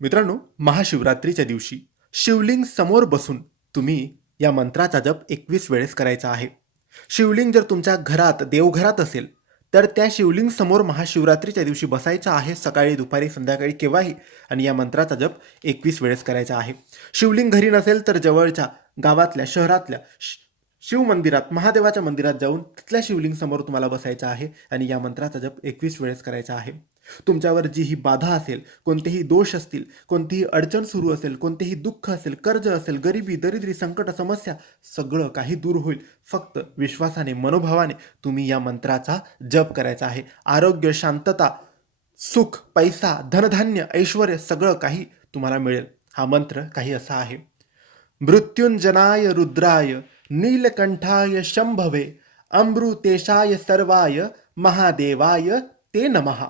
मित्रांनो महाशिवरात्रीच्या दिवशी शिवलिंग समोर बसून तुम्ही या मंत्राचा जप एकवीस वेळेस करायचा आहे. शिवलिंग जर तुमच्या घरात देवघरात असेल तर त्या शिवलिंग समोर महाशिवरात्रीच्या दिवशी बसायचं आहे सकाळी दुपारी संध्याकाळी केव्हाही आणि या मंत्राचा जप एकवीस वेळेस करायचा आहे. शिवलिंग घरी नसेल तर जवळच्या गावातल्या शहरातल्या शिवमंदिरात महादेवाच्या मंदिरात जाऊन तिथल्या शिवलिंग समोर तुम्हाला बसायचं आहे आणि या मंत्राचा जप एकवीस वेळेस करायचा आहे. तुमच्यावर जी ही बाधा असेल कोणतेही दोष असतील कोणतीही अडचण सुरू असेल कोणतेही दुःख असेल कर्ज असेल गरिबी दरिद्री संकट समस्या सगळं काही दूर होईल. फक्त विश्वासाने मनोभावाने तुम्ही या मंत्राचा जप करायचा आहे. आरोग्य शांतता सुख पैसा धनधान्य ऐश्वर सगळं काही तुम्हाला मिळेल. हा मंत्र काही असा आहे. मृत्युंजनाय रुद्राय नीलकंठाय शंभवे अमृतेशाय सर्वाय महादेवाय ते नमहा